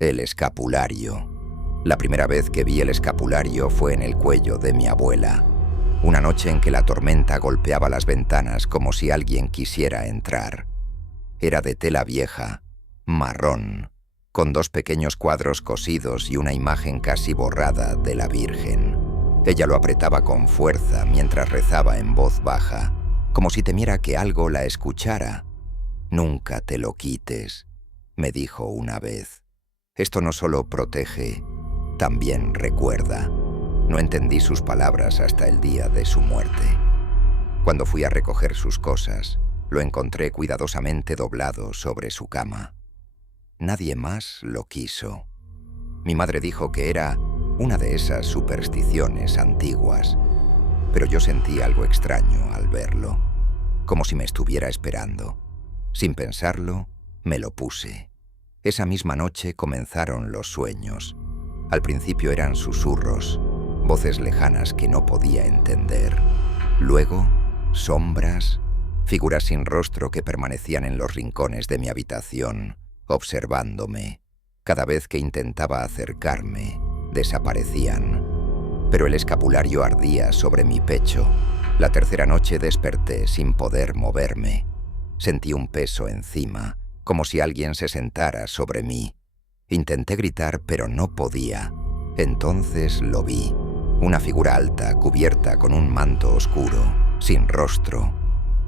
El escapulario. La primera vez que vi el escapulario fue en el cuello de mi abuela. Una noche en que la tormenta golpeaba las ventanas como si alguien quisiera entrar. Era de tela vieja, marrón, con 2 pequeños cuadros cosidos y una imagen casi borrada de la Virgen. Ella lo apretaba con fuerza mientras rezaba en voz baja, como si temiera que algo la escuchara. «Nunca te lo quites», me dijo una vez. Esto no solo protege, también recuerda. No entendí sus palabras hasta el día de su muerte. Cuando fui a recoger sus cosas, lo encontré cuidadosamente doblado sobre su cama. Nadie más lo quiso. Mi madre dijo que era una de esas supersticiones antiguas, pero yo sentí algo extraño al verlo, como si me estuviera esperando. Sin pensarlo, me lo puse. Esa misma noche comenzaron los sueños. Al principio eran susurros, voces lejanas que no podía entender. Luego, sombras, figuras sin rostro que permanecían en los rincones de mi habitación, observándome. Cada vez que intentaba acercarme, desaparecían. Pero el escapulario ardía sobre mi pecho. La tercera noche desperté sin poder moverme. Sentí un peso encima, como si alguien se sentara sobre mí. Intenté gritar, pero no podía. Entonces lo vi. Una figura alta, cubierta con un manto oscuro, sin rostro.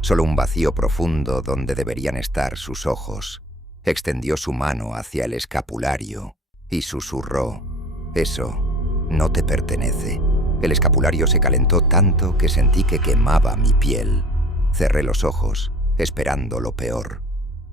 Solo un vacío profundo donde deberían estar sus ojos. Extendió su mano hacia el escapulario y susurró: «Eso no te pertenece». El escapulario se calentó tanto que sentí que quemaba mi piel. Cerré los ojos, esperando lo peor.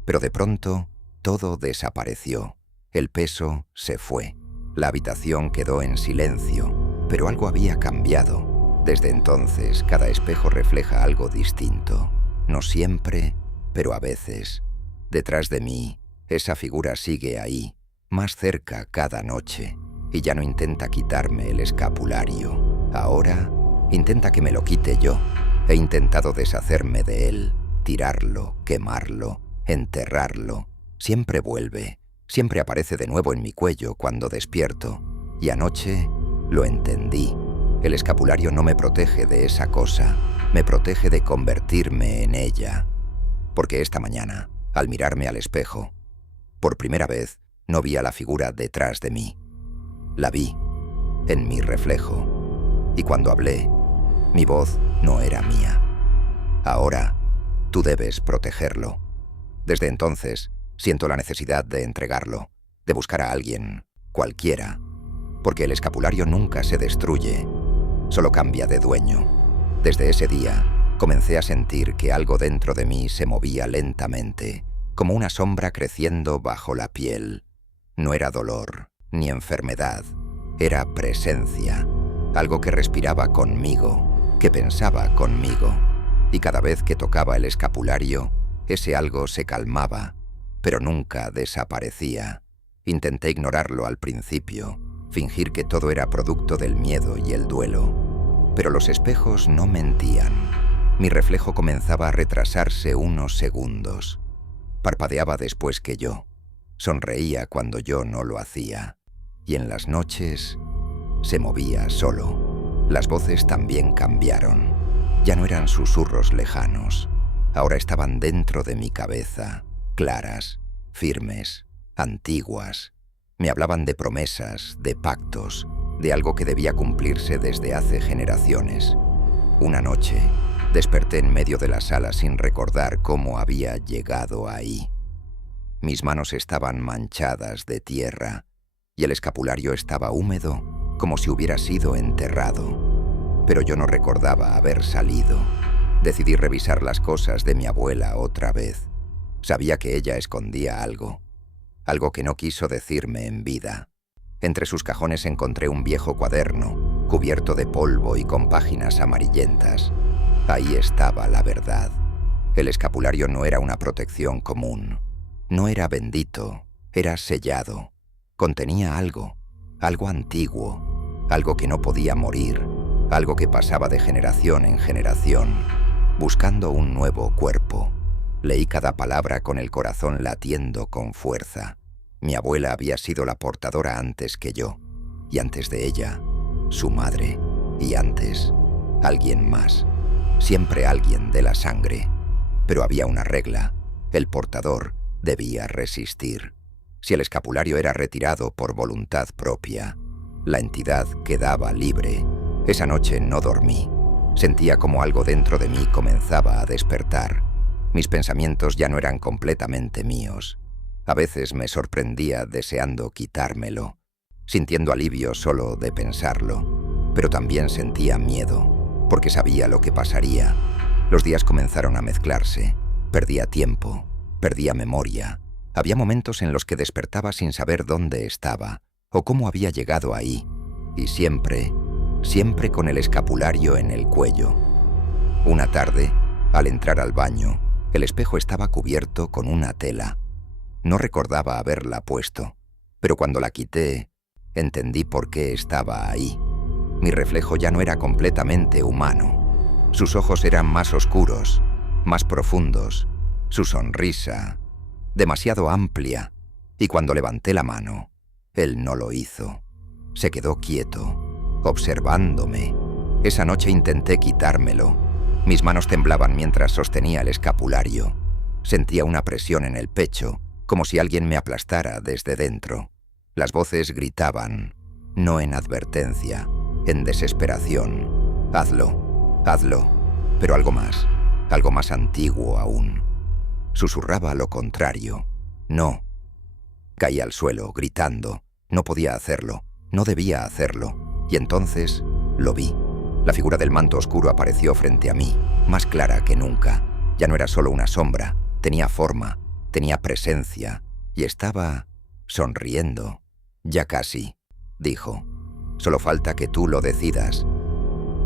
Pero de pronto, todo desapareció. El peso se fue. La habitación quedó en silencio, pero algo había cambiado. Desde entonces, cada espejo refleja algo distinto. No siempre, pero a veces. Detrás de mí, esa figura sigue ahí, más cerca cada noche, y ya no intenta quitarme el escapulario. Ahora, intenta que me lo quite yo. He intentado deshacerme de él, tirarlo, quemarlo, enterrarlo. Siempre vuelve, siempre aparece de nuevo en mi cuello cuando despierto. Y anoche lo entendí. El escapulario no me protege de esa cosa, me protege de convertirme en ella. Porque esta mañana, al mirarme al espejo, por primera vez no vi a la figura detrás de mí. La vi, en mi reflejo. Y cuando hablé, mi voz no era mía. Ahora, tú debes protegerlo. Desde entonces, siento la necesidad de entregarlo, de buscar a alguien, cualquiera, porque el escapulario nunca se destruye, solo cambia de dueño. Desde ese día, comencé a sentir que algo dentro de mí se movía lentamente, como una sombra creciendo bajo la piel. No era dolor, ni enfermedad, era presencia, algo que respiraba conmigo, que pensaba conmigo, y cada vez que tocaba el escapulario, ese algo se calmaba, pero nunca desaparecía. Intenté ignorarlo al principio, fingir que todo era producto del miedo y el duelo. Pero los espejos no mentían. Mi reflejo comenzaba a retrasarse unos segundos. Parpadeaba después que yo. Sonreía cuando yo no lo hacía. Y en las noches se movía solo. Las voces también cambiaron. Ya no eran susurros lejanos. Ahora estaban dentro de mi cabeza, claras, firmes, antiguas. Me hablaban de promesas, de pactos, de algo que debía cumplirse desde hace generaciones. Una noche, desperté en medio de la sala sin recordar cómo había llegado ahí. Mis manos estaban manchadas de tierra y el escapulario estaba húmedo como si hubiera sido enterrado. Pero yo no recordaba haber salido. Decidí revisar las cosas de mi abuela otra vez. Sabía que ella escondía algo que no quiso decirme en vida. Entre sus cajones encontré un viejo cuaderno, cubierto de polvo y con páginas amarillentas. Ahí estaba la verdad. El escapulario no era una protección común. No era bendito, era sellado. Contenía algo antiguo, algo que no podía morir, algo que pasaba de generación en generación, buscando un nuevo cuerpo. Leí cada palabra con el corazón latiendo con fuerza. Mi abuela había sido la portadora antes que yo, y antes de ella, su madre, y antes, alguien más. Siempre alguien de la sangre. Pero había una regla: el portador debía resistir. Si el escapulario era retirado por voluntad propia, la entidad quedaba libre. Esa noche no dormí. Sentía como algo dentro de mí comenzaba a despertar. Mis pensamientos ya no eran completamente míos. A veces me sorprendía deseando quitármelo, sintiendo alivio solo de pensarlo, pero también sentía miedo, porque sabía lo que pasaría. Los días comenzaron a mezclarse. Perdía tiempo, perdía memoria. Había momentos en los que despertaba sin saber dónde estaba o cómo había llegado ahí, y siempre con el escapulario en el cuello. Una tarde, al entrar al baño, el espejo estaba cubierto con una tela. No recordaba haberla puesto, pero cuando la quité, entendí por qué estaba ahí. Mi reflejo ya no era completamente humano. Sus ojos eran más oscuros, más profundos, su sonrisa demasiado amplia, y cuando levanté la mano, él no lo hizo. Se quedó quieto, observándome. Esa noche intenté quitármelo. Mis manos temblaban mientras sostenía el escapulario. Sentía una presión en el pecho, como si alguien me aplastara desde dentro. Las voces gritaban, no en advertencia, en desesperación. Hazlo, hazlo, pero algo más antiguo aún. Susurraba lo contrario. No. Caí al suelo, gritando. No podía hacerlo, no debía hacerlo. Y entonces lo vi. La figura del manto oscuro apareció frente a mí, más clara que nunca. Ya no era solo una sombra, tenía forma, tenía presencia, y estaba sonriendo. Ya casi, dijo. Solo falta que tú lo decidas.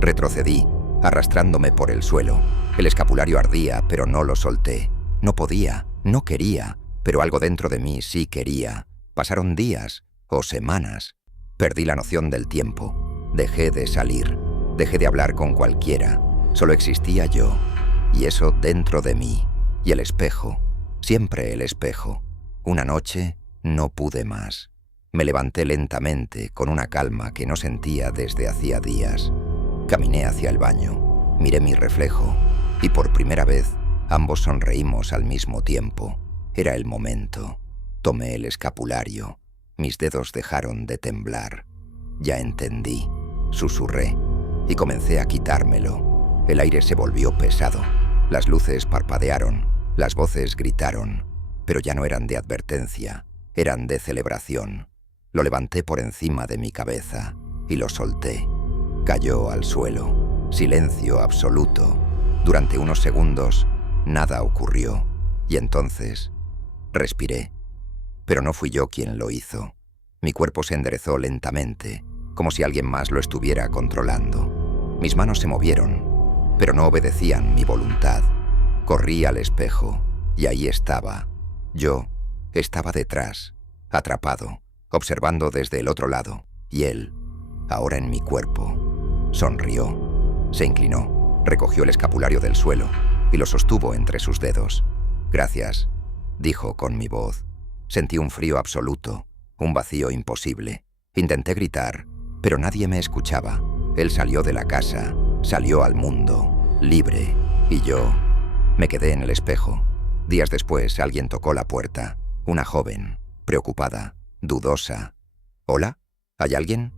Retrocedí, arrastrándome por el suelo. El escapulario ardía, pero no lo solté. No podía, no quería, pero algo dentro de mí sí quería. Pasaron días o semanas. Perdí la noción del tiempo. Dejé de salir. Dejé de hablar con cualquiera. Solo existía yo. Y eso dentro de mí. Y el espejo. Siempre el espejo. Una noche no pude más. Me levanté lentamente, con una calma que no sentía desde hacía días. Caminé hacia el baño. Miré mi reflejo. Y por primera vez, ambos sonreímos al mismo tiempo. Era el momento. Tomé el escapulario. Mis dedos dejaron de temblar. Ya entendí. Susurré. Y comencé a quitármelo. El aire se volvió pesado. Las luces parpadearon. Las voces gritaron. Pero ya no eran de advertencia. Eran de celebración. Lo levanté por encima de mi cabeza. Y lo solté. Cayó al suelo. Silencio absoluto. Durante unos segundos, nada ocurrió, y entonces respiré. Pero no fui yo quien lo hizo. Mi cuerpo se enderezó lentamente, como si alguien más lo estuviera controlando. Mis manos se movieron, pero no obedecían mi voluntad. Corrí al espejo, y ahí estaba. Yo estaba detrás, atrapado, observando desde el otro lado, y él, ahora en mi cuerpo, sonrió. Se inclinó, recogió el escapulario del suelo, y lo sostuvo entre sus dedos. «Gracias», dijo con mi voz. Sentí un frío absoluto, un vacío imposible. Intenté gritar, pero nadie me escuchaba. Él salió de la casa, salió al mundo, libre, y yo me quedé en el espejo. Días después, alguien tocó la puerta. Una joven, preocupada, dudosa. «¿Hola? ¿Hay alguien?»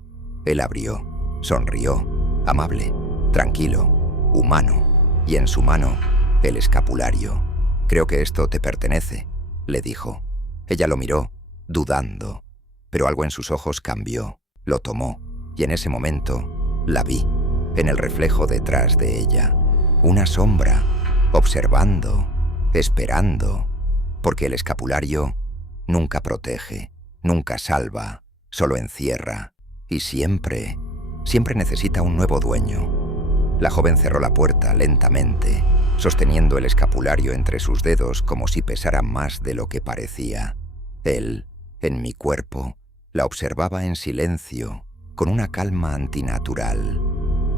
Él abrió, sonrió, amable, tranquilo, humano, y en su mano, el escapulario. «Creo que esto te pertenece», le dijo. Ella lo miró, dudando, pero algo en sus ojos cambió. Lo tomó, y en ese momento la vi, en el reflejo detrás de ella. Una sombra, observando, esperando, porque el escapulario nunca protege, nunca salva, solo encierra, y siempre necesita un nuevo dueño. La joven cerró la puerta lentamente, sosteniendo el escapulario entre sus dedos como si pesara más de lo que parecía. Él, en mi cuerpo, la observaba en silencio, con una calma antinatural.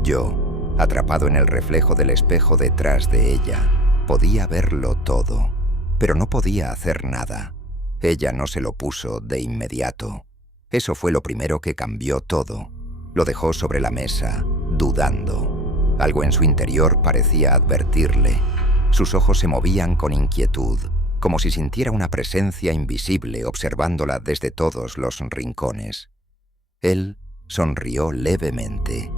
Yo, atrapado en el reflejo del espejo detrás de ella, podía verlo todo, pero no podía hacer nada. Ella no se lo puso de inmediato. Eso fue lo primero que cambió todo. Lo dejó sobre la mesa, dudando. Algo en su interior parecía advertirle. Sus ojos se movían con inquietud, como si sintiera una presencia invisible observándola desde todos los rincones. Él sonrió levemente.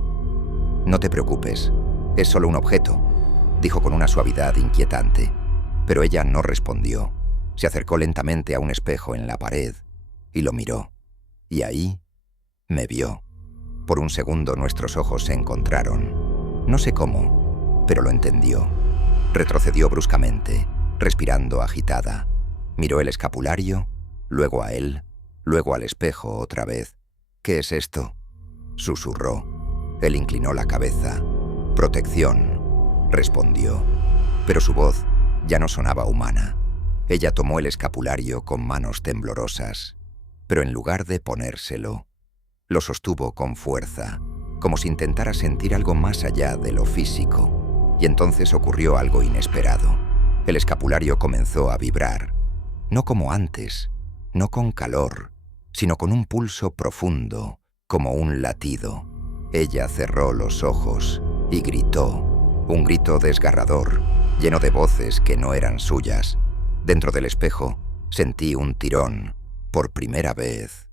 «No te preocupes, es solo un objeto», dijo con una suavidad inquietante. Pero ella no respondió. Se acercó lentamente a un espejo en la pared y lo miró. Y ahí me vio. Por un segundo nuestros ojos se encontraron. No sé cómo, pero lo entendió. Retrocedió bruscamente, respirando agitada. Miró el escapulario, luego a él, luego al espejo otra vez. «¿Qué es esto?», susurró. Él inclinó la cabeza. «Protección», respondió. Pero su voz ya no sonaba humana. Ella tomó el escapulario con manos temblorosas, pero en lugar de ponérselo, lo sostuvo con fuerza, como si intentara sentir algo más allá de lo físico. Y entonces ocurrió algo inesperado. El escapulario comenzó a vibrar, no como antes, no con calor, sino con un pulso profundo, como un latido. Ella cerró los ojos y gritó, un grito desgarrador, lleno de voces que no eran suyas. Dentro del espejo sentí un tirón, por primera vez.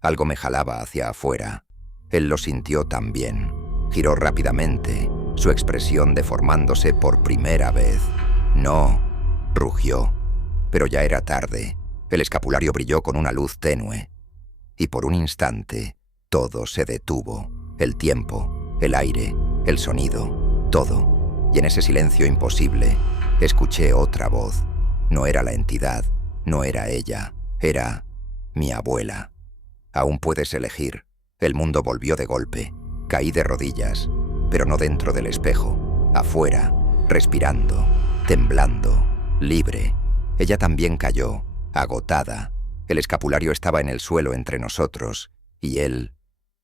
Algo me jalaba hacia afuera. Él lo sintió también. Giró rápidamente, su expresión deformándose por primera vez. «No», rugió. Pero ya era tarde. El escapulario brilló con una luz tenue. Y por un instante, todo se detuvo. El tiempo, el aire, el sonido, todo. Y en ese silencio imposible, escuché otra voz. No era la entidad, no era ella, era mi abuela. «Aún puedes elegir». El mundo volvió de golpe. Caí de rodillas, pero no dentro del espejo, afuera, respirando, temblando, libre. Ella también cayó, agotada. El escapulario estaba en el suelo entre nosotros, y él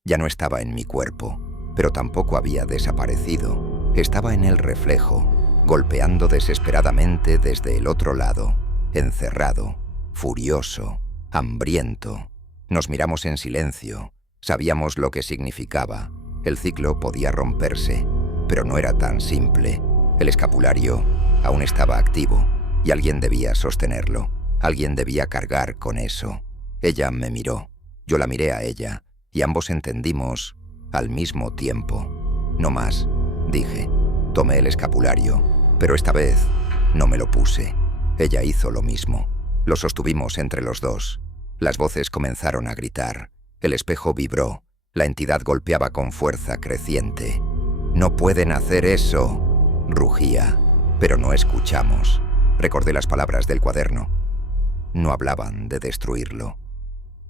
ya no estaba en mi cuerpo, pero tampoco había desaparecido. Estaba en el reflejo, golpeando desesperadamente desde el otro lado, encerrado, furioso, hambriento. Nos miramos en silencio. Sabíamos lo que significaba. El ciclo podía romperse, pero no era tan simple. El escapulario aún estaba activo y alguien debía sostenerlo. Alguien debía cargar con eso. Ella me miró, yo la miré a ella y ambos entendimos al mismo tiempo. «No más», dije. Tomé el escapulario, pero esta vez no me lo puse. Ella hizo lo mismo. Lo sostuvimos entre los dos. Las voces comenzaron a gritar. El espejo vibró. La entidad golpeaba con fuerza creciente. «No pueden hacer eso», rugía. Pero no escuchamos. Recordé las palabras del cuaderno. No hablaban de destruirlo.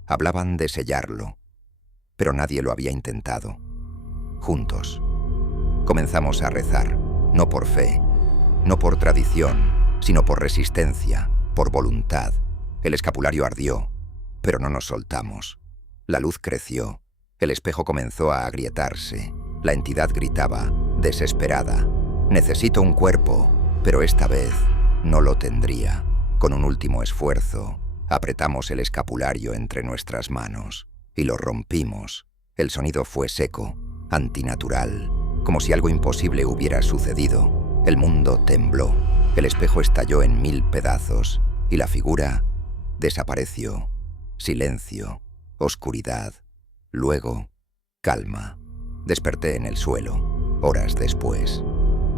Hablaban de sellarlo. Pero nadie lo había intentado. Juntos. Comenzamos a rezar, no por fe, no por tradición, sino por resistencia, por voluntad. El escapulario ardió, pero no nos soltamos. La luz creció. El espejo comenzó a agrietarse. La entidad gritaba, desesperada. «Necesito un cuerpo», pero esta vez no lo tendría. Con un último esfuerzo, apretamos el escapulario entre nuestras manos y lo rompimos. El sonido fue seco, antinatural, como si algo imposible hubiera sucedido. El mundo tembló. El espejo estalló en 1000 pedazos y la figura desapareció. Silencio, oscuridad, luego calma. Desperté en el suelo, horas después.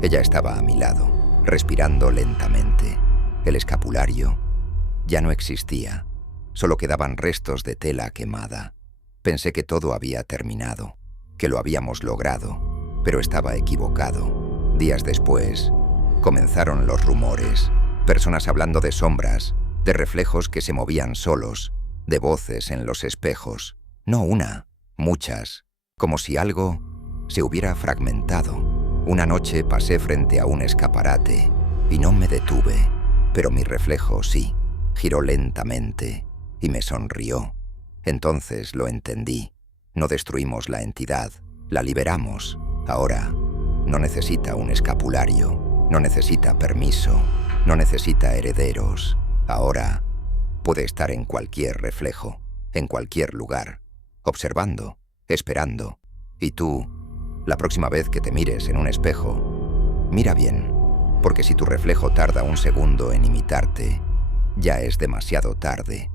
Ella estaba a mi lado, respirando lentamente. El escapulario ya no existía, solo quedaban restos de tela quemada. Pensé que todo había terminado, que lo habíamos logrado, pero estaba equivocado. Días después, comenzaron los rumores, personas hablando de sombras, de reflejos que se movían solos, de voces en los espejos. No una, muchas, como si algo se hubiera fragmentado. Una noche pasé frente a un escaparate y no me detuve, pero mi reflejo sí, giró lentamente y me sonrió. Entonces lo entendí. No destruimos la entidad, la liberamos. Ahora no necesita un escapulario, no necesita permiso, no necesita herederos. Ahora Puede estar en cualquier reflejo, en cualquier lugar, observando, esperando. Y tú, la próxima vez que te mires en un espejo, mira bien, porque si tu reflejo tarda un segundo en imitarte, ya es demasiado tarde.